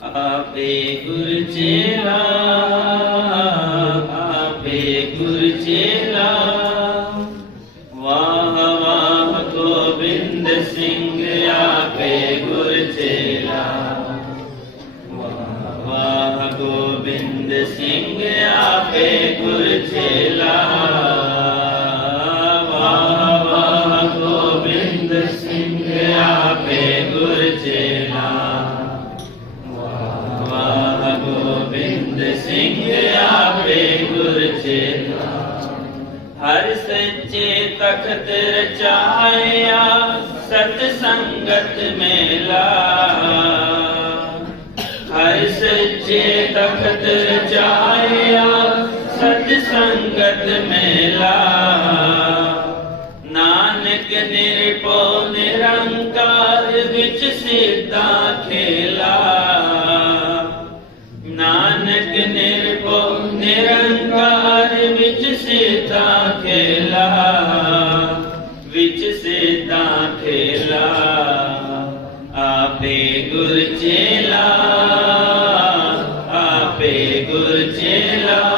آپ گر چیرا آپ گر واہ واہ گوبند سنگھ آپ گر واہ سنگھ ہر سچے تخت رچایا ست سنگت میلا۔ ہر سچے تخت رچایا ست سنگت میلا۔ نانک نرپو نرنکار وچ سیدھا کھیلا۔ نانک نرپو نرنکار ਨਿਰੰਕਾਰ ਖੇਲਾ ਵਿੱਚ ਸਿੱਧਾ ਖੇਲਾ ਆਪੇ ਗੁਰ ਚੇਲਾ ਆਪੇ ਗੁਰ ਚੇਲਾ।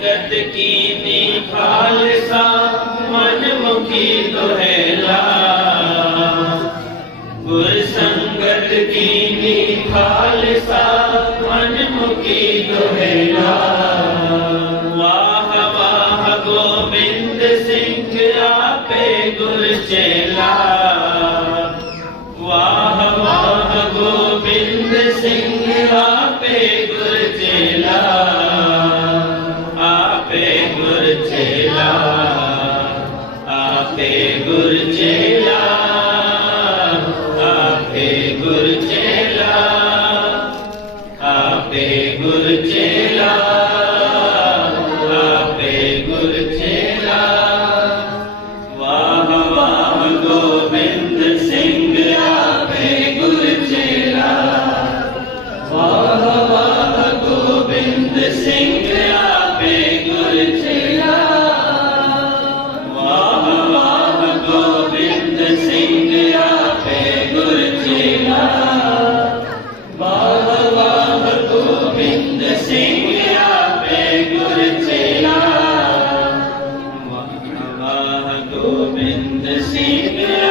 سنگت کی نالسا من مکھی دوہلا گر سنگت کی نالسا من مکھی دوہلا واہ واہ گوبند سنگھ آپ گر چلا Good day. in the secret.